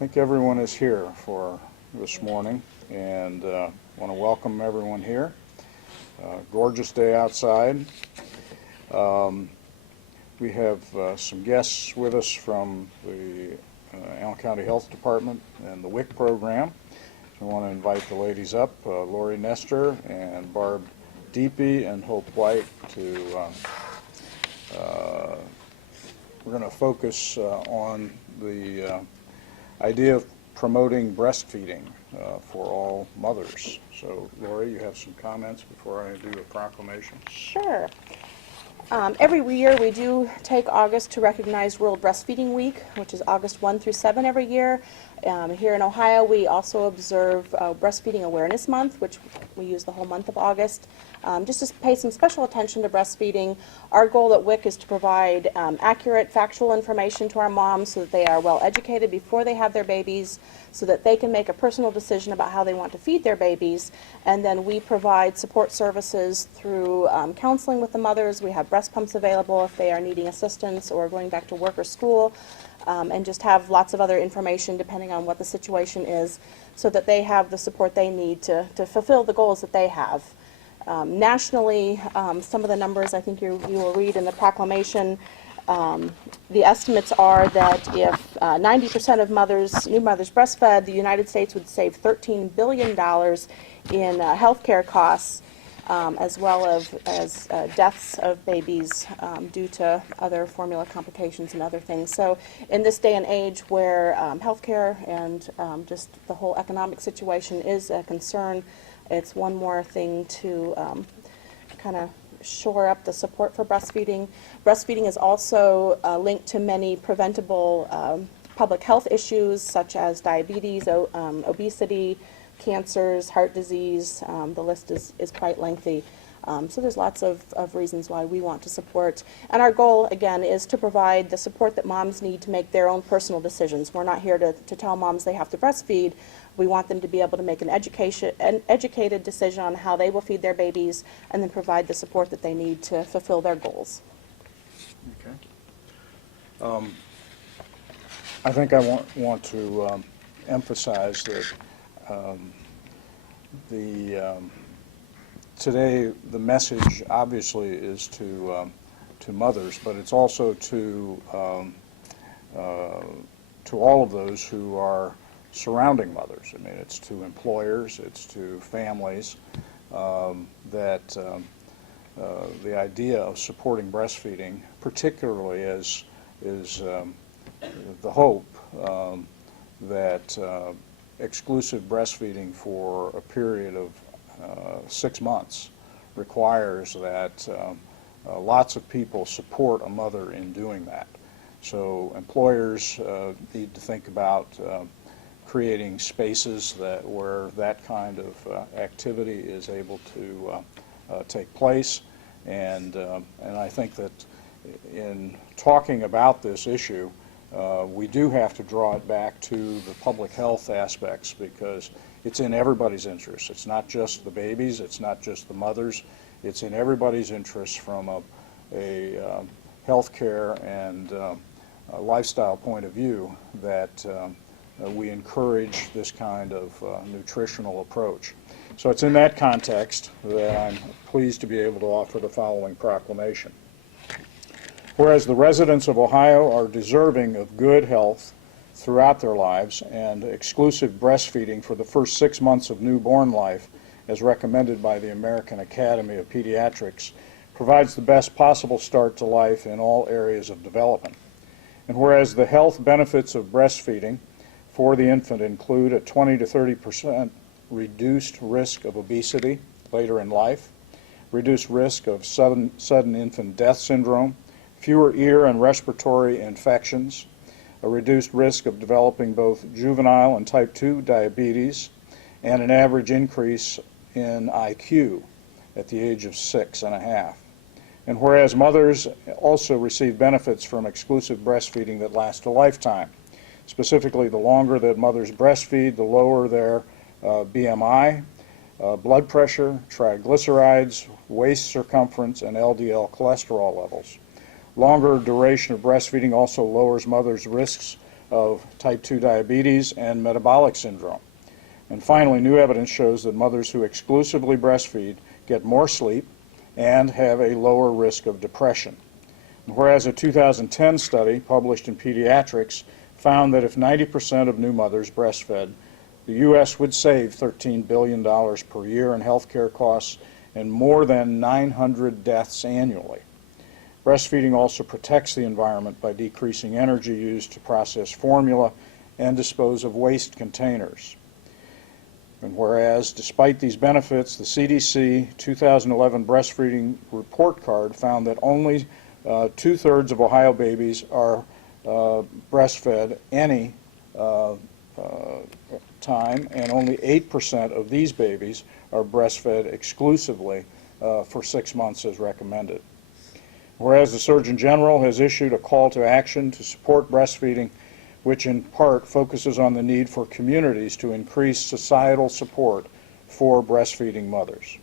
think everyone is here for this morning, and want to welcome everyone here. Gorgeous day outside. We have some guests with us from the Allen County Health Department and the WIC program. I want to invite the ladies up, Lori Nestor and Barb Deepy and Hope White to we're going to focus on the idea of promoting breastfeeding for all mothers. So, Lori, you have some comments before I do a proclamation? Sure. Every year we do take August to recognize World Breastfeeding Week, which is August 1 through 7 every year. Here in Ohio, we also observe Breastfeeding Awareness Month, which we use the whole month of August. Just to pay some special attention to breastfeeding, our goal at WIC is to provide accurate, factual information to our moms so that they are well educated before they have their babies, so that they can make a personal decision about how they want to feed their babies. And then we provide support services through counseling with the mothers. We have breast pumps available if they are needing assistance or going back to work or school, and just have lots of other information depending on what the situation is, so that they have the support they need to fulfill the goals that they have. Nationally, some of the numbers I think you will read in the proclamation. The estimates are that if 90% of new mothers breastfed, the United States would save $13 billion in healthcare costs, as well as deaths of babies due to other formula complications and other things. So in this day and age where healthcare and just the whole economic situation is a concern, it's one more thing to kind of shore up the support for breastfeeding. Breastfeeding is also linked to many preventable public health issues such as diabetes, obesity, cancers, heart disease. The list is quite lengthy. So there's lots of reasons why we want to support. And our goal, again, is to provide the support that moms need to make their own personal decisions. We're not here to tell moms they have to breastfeed. We want them to be able to make an educated decision on how they will feed their babies, and then provide the support that they need to fulfill their goals. Okay. I think I want to emphasize that today the message obviously is to mothers, but it's also to all of those who are surrounding mothers. I mean, it's to employers, it's to families, that the idea of supporting breastfeeding, particularly is the hope that exclusive breastfeeding for a period of 6 months requires that lots of people support a mother in doing that. So employers need to think about creating spaces where that kind of activity is able to take place, and I think that in talking about this issue, we do have to draw it back to the public health aspects, because it's in everybody's interest. It's not just the babies, it's not just the mothers, it's in everybody's interest from a health care and a lifestyle point of view that we encourage this kind of nutritional approach. So it's in that context that I'm pleased to be able to offer the following proclamation. Whereas the residents of Ohio are deserving of good health throughout their lives, and exclusive breastfeeding for the first 6 months of newborn life, as recommended by the American Academy of Pediatrics, provides the best possible start to life in all areas of development. And whereas the health benefits of breastfeeding for the infant include a 20 to 30% reduced risk of obesity later in life, reduced risk of sudden infant death syndrome, fewer ear and respiratory infections, a reduced risk of developing both juvenile and type 2 diabetes, and an average increase in IQ at the age of 6.5. And whereas mothers also receive benefits from exclusive breastfeeding that last a lifetime. Specifically, the longer that mothers breastfeed, the lower their BMI, blood pressure, triglycerides, waist circumference, and LDL cholesterol levels. Longer duration of breastfeeding also lowers mothers' risks of type 2 diabetes and metabolic syndrome. And finally, new evidence shows that mothers who exclusively breastfeed get more sleep and have a lower risk of depression. And whereas a 2010 study published in Pediatrics found that if 90% of new mothers breastfed, the U.S. would save $13 billion per year in healthcare costs and more than 900 deaths annually. Breastfeeding also protects the environment by decreasing energy used to process formula and dispose of waste containers. And whereas, despite these benefits, the CDC 2011 breastfeeding report card found that only 2/3 of Ohio babies are breastfed any time, and only 8% of these babies are breastfed exclusively for 6 months as recommended. Whereas the Surgeon General has issued a call to action to support breastfeeding, which in part focuses on the need for communities to increase societal support for breastfeeding mothers.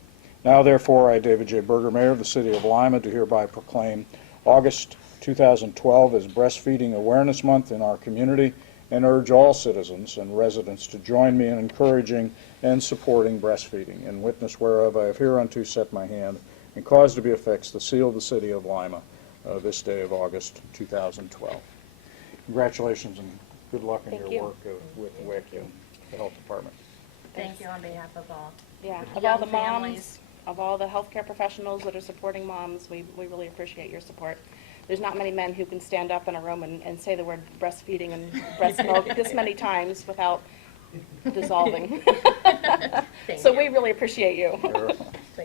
Now, therefore, I, David J. Berger, Mayor of the City of Lima, do hereby proclaim August 2012 as Breastfeeding Awareness Month in our community and urge all citizens and residents to join me in encouraging and supporting breastfeeding. In witness whereof I have hereunto set my hand and caused to be affixed the seal of the City of Lima this day of August 2012. Congratulations and good luck in your work with WIC and the Health Department. Thank you on behalf of all. Yeah, the of all young the moms, families. of all the healthcare professionals that are supporting moms, we really appreciate your support. There's not many men who can stand up in a room and say the word breastfeeding and breast milk this many times without dissolving. So we really appreciate you.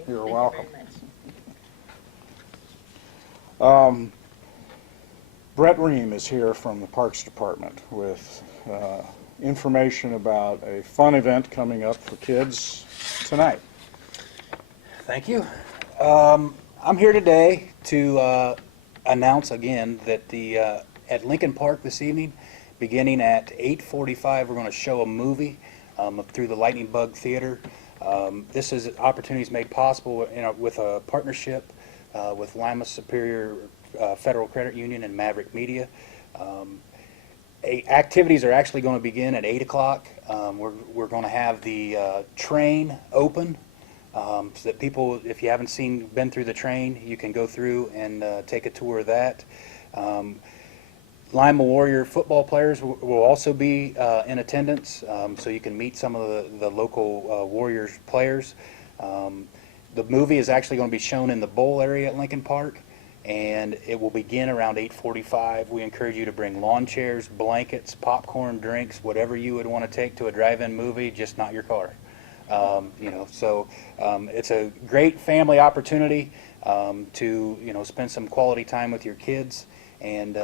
You're welcome. Thank you very much. Brett Roehm is here from the Parks Department with information about a fun event coming up for kids tonight. Thank you. I'm here today to announce again that at Lincoln Park this evening, beginning at 8:45, we're going to show a movie through the Lightning Bug Theater. This is opportunities made possible with a partnership with Lima Superior Federal Credit Union and Maverick Media. Activities are actually going to begin at 8 o'clock. We're going to have the train open so that people, if you haven't been through the train, you can go through and take a tour of that. Lima Warrior football players will also be in attendance, so you can meet some of the local Warriors players. The movie is actually going to be shown in the bowl area at Lincoln Park, and it will begin around 8:45. We encourage you to bring lawn chairs, blankets, popcorn, drinks, whatever you would want to take to a drive-in movie, just not your car. It's a great family opportunity to spend some quality time with your kids and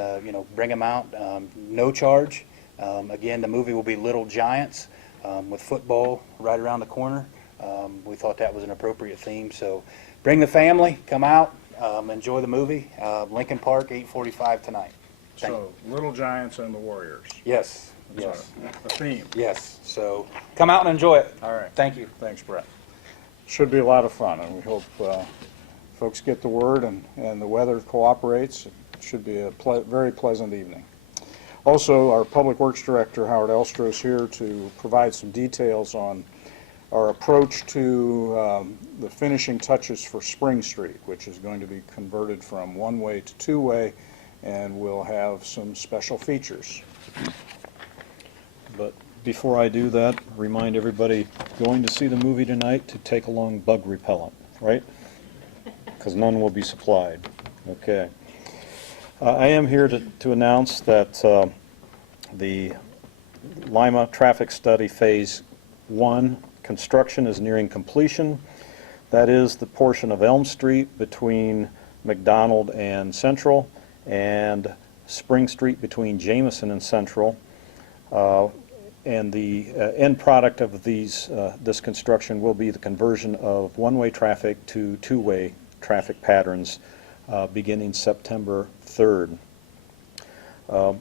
bring them out, no charge. Again, the movie will be Little Giants with football right around the corner. We thought that was an appropriate theme, so bring the family, come out, enjoy the movie. Lincoln Park, 8:45 tonight. So, Little Giants and the Warriors. Yes, Is yes, a theme. yes. So come out and enjoy it. All right. Thank you. Thanks, Brett. Should be a lot of fun, and we hope folks get the word and the weather cooperates. It should be a very pleasant evening. Also, our Public Works Director, Howard Elstro, is here to provide some details on our approach to the finishing touches for Spring Street, which is going to be converted from one-way to two-way, and will have some special features. But before I do that, remind everybody going to see the movie tonight to take along bug repellent, right? Because none will be supplied. Okay. I am here to announce that the Lima Traffic Study Phase 1 construction is nearing completion. That is the portion of Elm Street between McDonald and Central, and Spring Street between Jameson and Central. And the end product of this construction will be the conversion of one-way traffic to two-way traffic patterns beginning September 3rd.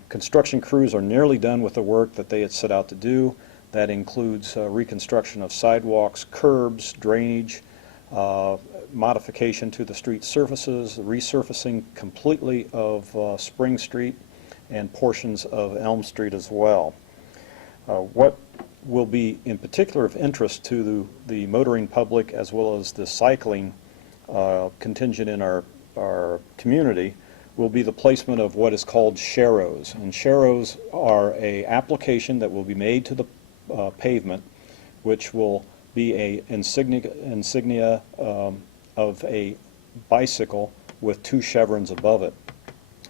Construction crews are nearly done with the work that they had set out to do. That includes reconstruction of sidewalks, curbs, drainage, modification to the street surfaces, the resurfacing completely of Spring Street, and portions of Elm Street as well. What will be in particular of interest to the motoring public as well as the cycling contingent in our community will be the placement of what is called sharrows. And sharrows are a application that will be made to the pavement, which will be a insignia of a bicycle with 2 chevrons above it.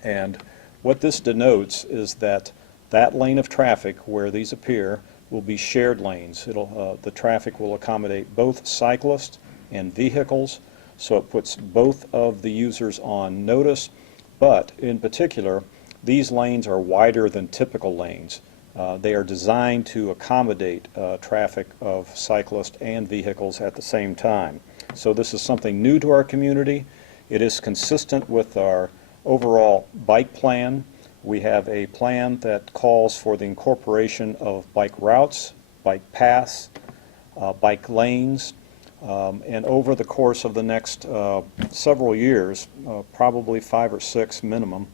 And what this denotes is that that lane of traffic where these appear will be shared lanes. The traffic will accommodate both cyclists and vehicles, so it puts both of the users on notice, but in particular, these lanes are wider than typical lanes. They are designed to accommodate traffic of cyclists and vehicles at the same time. So this is something new to our community. It is consistent with our overall bike plan. We have a plan that calls for the incorporation of bike routes, bike paths, bike lanes, and over the course of the next several years, probably 5 or 6 minimum,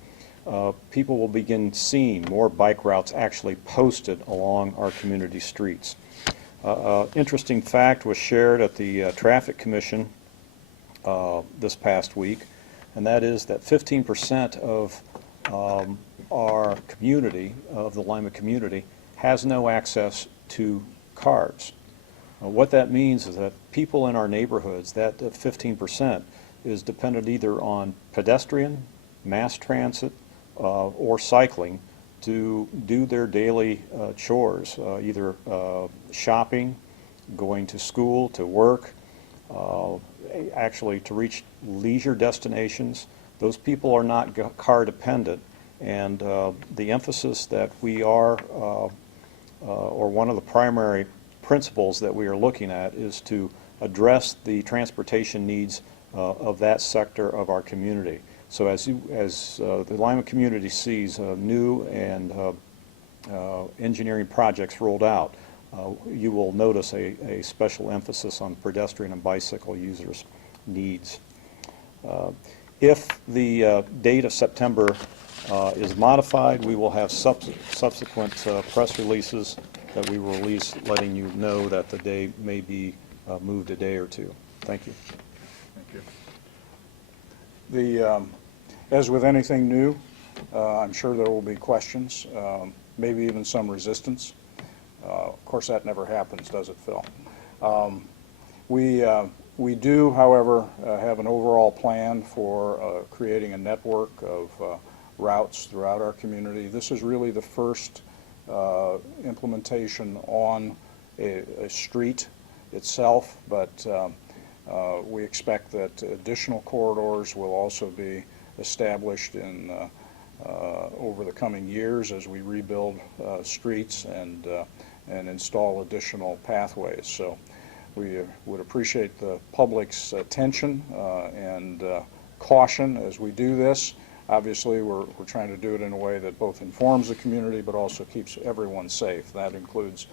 people will begin seeing more bike routes actually posted along our community streets. Interesting fact was shared at the Traffic Commission this past week, and that is that 15% of our community, of the Lima community, has no access to cars. What that means is that people in our neighborhoods, that 15%, is dependent either on pedestrian, mass transit, or cycling to do their daily chores, either shopping, going to school, to work, actually to reach leisure destinations. Those people are not car dependent, and the emphasis that we are, or one of the primary principles that we are looking at, is to address the transportation needs of that sector of our community. So as the Lima community sees new and engineering projects rolled out, you will notice a special emphasis on pedestrian and bicycle users' needs. If the date of September is modified, we will have subsequent press releases that we will release letting you know that the day may be moved a day or two. Thank you. Thank you. As with anything new, I'm sure there will be questions, maybe even some resistance. Of course, that never happens, does it, Phil? We do, however, have an overall plan for creating a network of routes throughout our community. This is really the first implementation on a street itself, but we expect that additional corridors will also be established in over the coming years as we rebuild streets and install additional pathways. So we would appreciate the public's attention and caution as we do this. Obviously, we're trying to do it in a way that both informs the community but also keeps everyone safe. That includes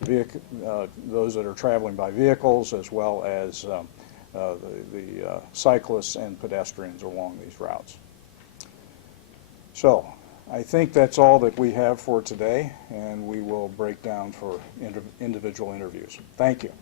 those that are traveling by vehicles, as well as the cyclists and pedestrians along these routes. So I think that's all that we have for today, and we will break down for individual interviews. Thank you.